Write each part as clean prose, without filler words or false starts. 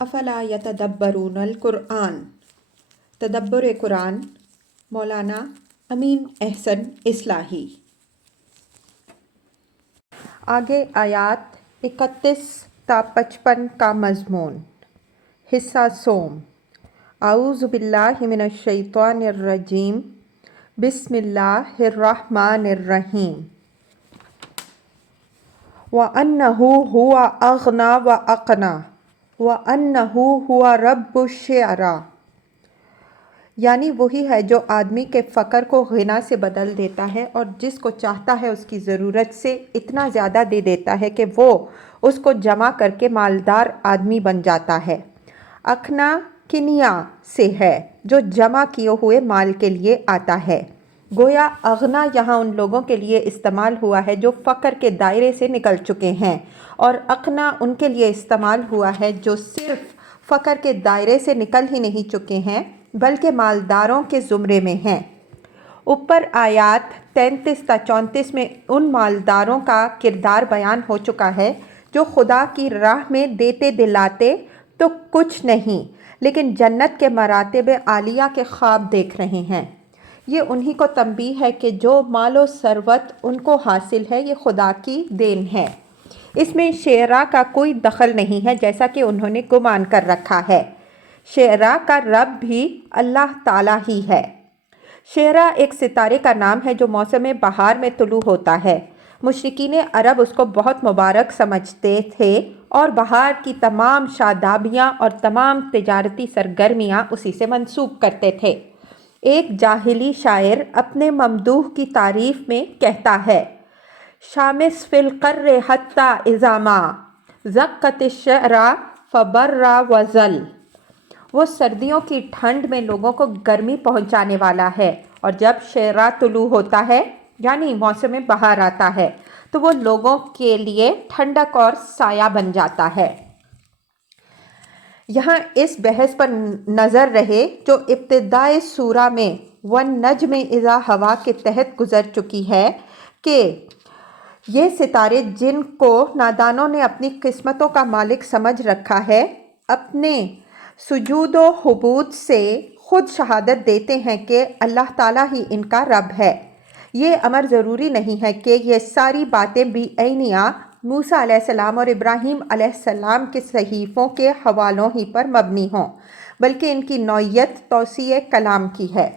افلا یتدبرون القرآن، تدبر قرآن، مولانا امین احسن اصلاحی۔ آگے آیات 31 تا 55 کا مضمون۔ حصہ سوم۔ اعوذ باللہ من الشیطان الرجیم، بسم اللہ الرحمن الرحیم۔ وَأَنَّهُ هُوَ أَغْنَى وَأَقْنَى وَأَنَّهُ هُوَ رَبُّ الشِّعْرَىٰ، یعنی وہی ہے جو آدمی کے فقر کو غنا سے بدل دیتا ہے اور جس کو چاہتا ہے اس کی ضرورت سے اتنا زیادہ دے دیتا ہے کہ وہ اس کو جمع کر کے مالدار آدمی بن جاتا ہے۔ اقنا کنیا سے ہے جو جمع کیے ہوئے مال کے لیے آتا ہے۔ گویا اغنا یہاں ان لوگوں کے لیے استعمال ہوا ہے جو فقر کے دائرے سے نکل چکے ہیں، اور اقنا ان کے لیے استعمال ہوا ہے جو صرف فقر کے دائرے سے نکل ہی نہیں چکے ہیں بلکہ مالداروں کے زمرے میں ہیں۔ اوپر آیات 33 تا 34 میں ان مالداروں کا کردار بیان ہو چکا ہے جو خدا کی راہ میں دیتے دلاتے تو کچھ نہیں لیکن جنت کے مراتب عالیہ کے خواب دیکھ رہے ہیں۔ یہ انہی کو تنبیہ ہے کہ جو مال و ثروت ان کو حاصل ہے یہ خدا کی دین ہے، اس میں شعراء کا کوئی دخل نہیں ہے جیسا کہ انہوں نے گمان کر رکھا ہے۔ شعراء کا رب بھی اللہ تعالیٰ ہی ہے۔ شعراء ایک ستارے کا نام ہے جو موسم بہار میں طلوع ہوتا ہے۔ مشرکین عرب اس کو بہت مبارک سمجھتے تھے اور بہار کی تمام شادابیاں اور تمام تجارتی سرگرمیاں اسی سے منسوب کرتے تھے۔ ایک جاہلی شاعر اپنے ممدوح کی تعریف میں کہتا ہے: شامس فی القر حتی اذا ما زقت الشعر فبر وزل۔ وہ سردیوں کی ٹھنڈ میں لوگوں کو گرمی پہنچانے والا ہے، اور جب شعراء طلوع ہوتا ہے یعنی موسم بہار آتا ہے تو وہ لوگوں کے لیے ٹھنڈک اور سایہ بن جاتا ہے۔ یہاں اس بحث پر نظر رہے جو ابتدائے سورہ میں وَالنَّجْمِ إِذَا هَوَىٰ کے تحت گزر چکی ہے کہ یہ ستارے جن کو نادانوں نے اپنی قسمتوں کا مالک سمجھ رکھا ہے، اپنے سجود و عبودت سے خود شہادت دیتے ہیں کہ اللہ تعالیٰ ہی ان کا رب ہے۔ یہ امر ضروری نہیں ہے کہ یہ ساری باتیں بھی عینیہ موسیٰ علیہ السلام اور ابراہیم علیہ السلام کے صحیفوں کے حوالوں ہی پر مبنی ہوں، بلکہ ان کی نوعیت توسیع کلام کی ہے۔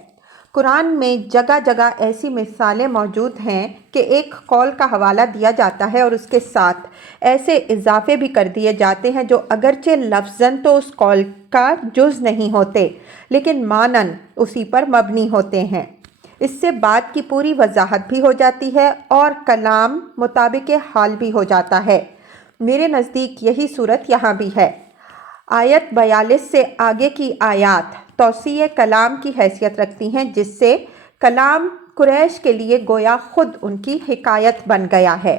قرآن میں جگہ جگہ ایسی مثالیں موجود ہیں کہ ایک قول کا حوالہ دیا جاتا ہے اور اس کے ساتھ ایسے اضافے بھی کر دیے جاتے ہیں جو اگرچہ لفظاً تو اس قول کا جز نہیں ہوتے لیکن معناً اسی پر مبنی ہوتے ہیں۔ اس سے بات کی پوری وضاحت بھی ہو جاتی ہے اور کلام مطابق حال بھی ہو جاتا ہے۔ میرے نزدیک یہی صورت یہاں بھی ہے۔ آیت 42 سے آگے کی آیات توسیع کلام کی حیثیت رکھتی ہیں، جس سے کلام قریش کے لیے گویا خود ان کی حکایت بن گیا ہے۔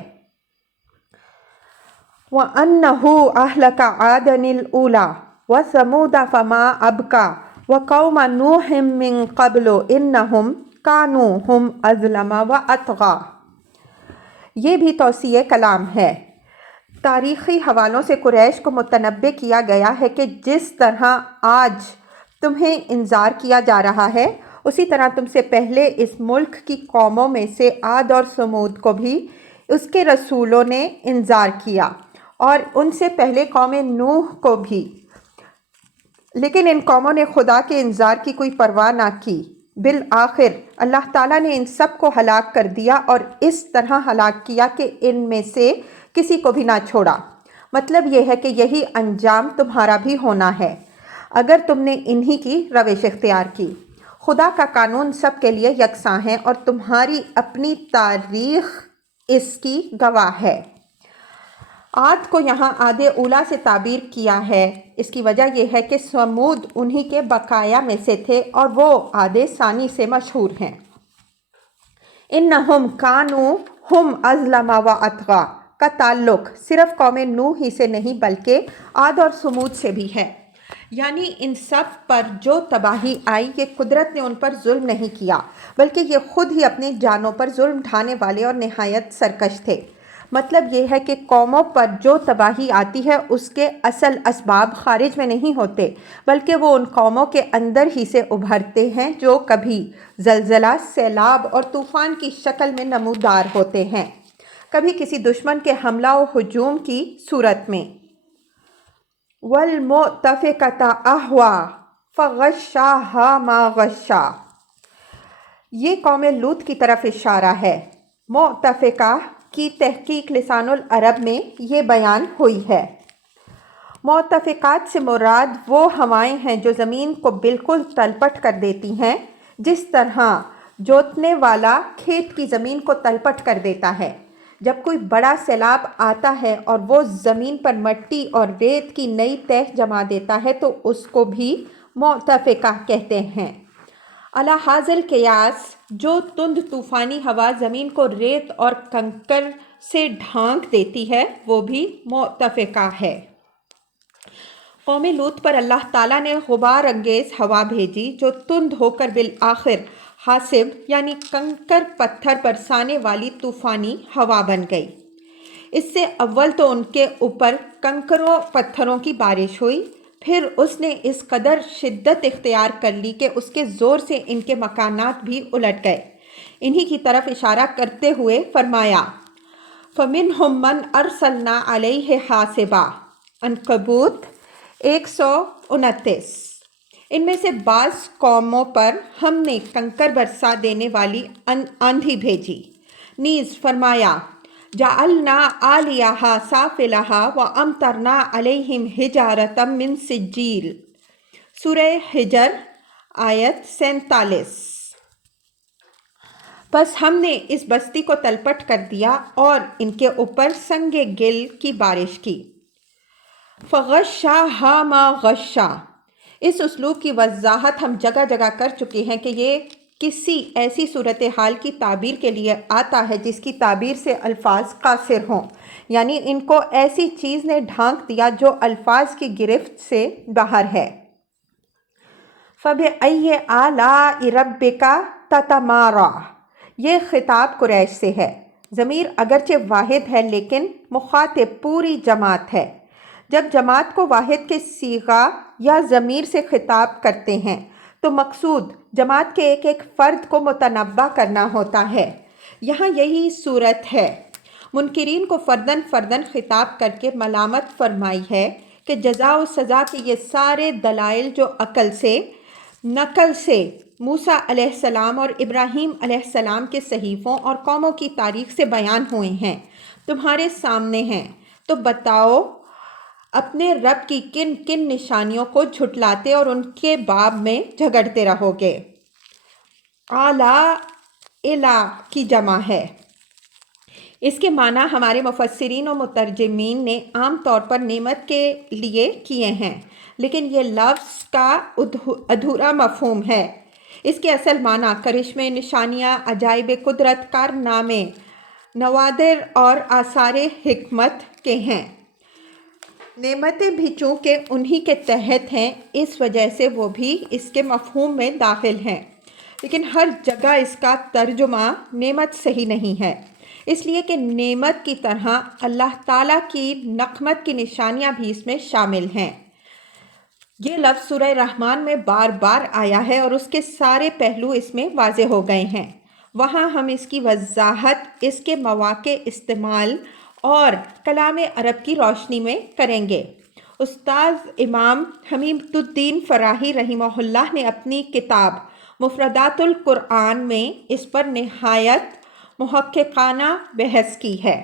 وَأَنَّهُ أَهْلَكَ عَادًا الْأُولَىٰ وَثَمُودَ فَمَا أَبْقَىٰ وَقَوْمَ نُوحٍ مِّن قَبْلُ إِنَّهُمْ كَانُوا هُمْ أَظْلَمَ وَأَطْغَىٰ۔ یہ بھی توسیع کلام ہے۔ تاریخی حوالوں سے قریش کو متنبع کیا گیا ہے کہ جس طرح آج تمہیں انذار کیا جا رہا ہے اسی طرح تم سے پہلے اس ملک کی قوموں میں سے عاد اور سمود کو بھی اس کے رسولوں نے انذار کیا، اور ان سے پہلے قوم نوح کو بھی، لیکن ان قوموں نے خدا کے انذار کی کوئی پرواہ نہ کی۔ بالآخر اللہ تعالیٰ نے ان سب کو ہلاک کر دیا اور اس طرح ہلاک کیا کہ ان میں سے کسی کو بھی نہ چھوڑا۔ مطلب یہ ہے کہ یہی انجام تمہارا بھی ہونا ہے اگر تم نے انہی کی روش اختیار کی۔ خدا کا قانون سب کے لیے یکساں ہے اور تمہاری اپنی تاریخ اس کی گواہ ہے۔ عاد کو یہاں عاد اولیٰ سے تعبیر کیا ہے، اس کی وجہ یہ ہے کہ سمود انہی کے بقایا میں سے تھے اور وہ عاد ثانی سے مشہور ہیں۔ انہم کانوا ہم اظلم واطغیٰ کا تعلق صرف قوم نوح ہی سے نہیں بلکہ عاد اور سمود سے بھی ہے، یعنی ان سب پر جو تباہی آئی یہ قدرت نے ان پر ظلم نہیں کیا بلکہ یہ خود ہی اپنی جانوں پر ظلم ڈھانے والے اور نہایت سرکش تھے۔ مطلب یہ ہے کہ قوموں پر جو تباہی آتی ہے اس کے اصل اسباب خارج میں نہیں ہوتے، بلکہ وہ ان قوموں کے اندر ہی سے ابھرتے ہیں جو کبھی زلزلہ، سیلاب اور طوفان کی شکل میں نمودار ہوتے ہیں، کبھی کسی دشمن کے حملہ و ہجوم کی صورت میں۔ وَالْمُؤْتَفِكَةَ أَهْوَىٰ فَغَشَّاهَا مَا غَشَّىٰ، یہ قوم لوط کی طرف اشارہ ہے۔ مؤتفقہ کی تحقیق لسان العرب میں یہ بیان ہوئی ہے۔ مؤتفقات سے مراد وہ ہوائیں ہیں جو زمین کو بالکل تلپٹ کر دیتی ہیں، جس طرح جوتنے والا کھیت کی زمین کو تلپٹ کر دیتا ہے۔ جب کوئی بڑا سیلاب آتا ہے اور وہ زمین پر مٹی اور ریت کی نئی تہہ جما دیتا ہے تو اس کو بھی مؤتفقہ کہتے ہیں۔ علی حاضر قیاس جو تند طوفانی ہوا زمین کو ریت اور کنکر سے ڈھانک دیتی ہے وہ بھی مؤتفقہ ہے۔ قوم لوط پر اللہ تعالیٰ نے غبار انگیز ہوا بھیجی جو تند ہو کر بالآخر حاصب یعنی کنکر پتھر برسانے والی طوفانی ہوا بن گئی۔ اس سے اول تو ان کے اوپر کنکروں پتھروں کی بارش ہوئی، پھر اس نے اس قدر شدت اختیار کر لی کہ اس کے زور سے ان کے مکانات بھی الٹ گئے۔ انہی کی طرف اشارہ کرتے ہوئے فرمایا فَمِنْهُمْ مَنْ أَرْسَلْنَا عَلَيْهِ حَاصِبًا، عنکبوت 129۔ ان میں سے بعض قوموں پر ہم نے کنکر برسا دینے والی آندھی بھیجی۔ نیز فرمایا جعلنا عالیہا سافلہا وامطرنا علیہم حجارۃ من سجیل، سورہ حجر آیت 47۔ بس ہم نے اس بستی کو تلپٹ کر دیا اور ان کے اوپر سنگ گل کی بارش کی۔ فغشاها ما غشا، اس اسلوب کی وضاحت ہم جگہ جگہ کر چکے ہیں کہ یہ کسی ایسی صورتحال کی تعبیر کے لیے آتا ہے جس کی تعبیر سے الفاظ قاصر ہوں، یعنی ان کو ایسی چیز نے ڈھانک دیا جو الفاظ کی گرفت سے باہر ہے۔ فَبِأَيِّ آلَاءِ رَبِّكَ تَتَمَارَىٰ، یہ خطاب قریش سے ہے۔ ضمیر اگرچہ واحد ہے لیکن مخاطب پوری جماعت ہے۔ جب جماعت کو واحد کے صیغہ یا ضمیر سے خطاب کرتے ہیں تو مقصود جماعت کے ایک ایک فرد کو متنبع کرنا ہوتا ہے۔ یہاں یہی صورت ہے۔ منکرین کو فرداً فرداً خطاب کر کے ملامت فرمائی ہے کہ جزا و سزا کے یہ سارے دلائل جو عقل سے، نقل سے، موسیٰ علیہ السلام اور ابراہیم علیہ السلام کے صحیفوں اور قوموں کی تاریخ سے بیان ہوئے ہیں، تمہارے سامنے ہیں، تو بتاؤ اپنے رب کی کن کن نشانیوں کو جھٹلاتے اور ان کے باب میں جھگڑتے رہو گے۔ اعلیٰ کی جمع ہے۔ اس کے معنی ہمارے مفسرین و مترجمین نے عام طور پر نعمت کے لیے کیے ہیں، لیکن یہ لفظ کا ادھورا مفہوم ہے۔ اس کے اصل معنی کرشمے، نشانیاں، عجائب قدرت، کارنامے، نوادر اور آثار حکمت کے ہیں۔ نعمتیں بھی چونکہ انہی کے تحت ہیں اس وجہ سے وہ بھی اس کے مفہوم میں داخل ہیں، لیکن ہر جگہ اس کا ترجمہ نعمت صحیح نہیں ہے، اس لیے کہ نعمت کی طرح اللہ تعالیٰ کی نقمت کی نشانیاں بھی اس میں شامل ہیں۔ یہ لفظ سورہ رحمان میں بار بار آیا ہے اور اس کے سارے پہلو اس میں واضح ہو گئے ہیں۔ وہاں ہم اس کی وضاحت اس کے مواقع استعمال اور کلام عرب کی روشنی میں کریں گے۔ استاذ امام حمید الدین فراہی رحمہ اللہ نے اپنی کتاب مفردات القرآن میں اس پر نہایت محققانہ بحث کی ہے۔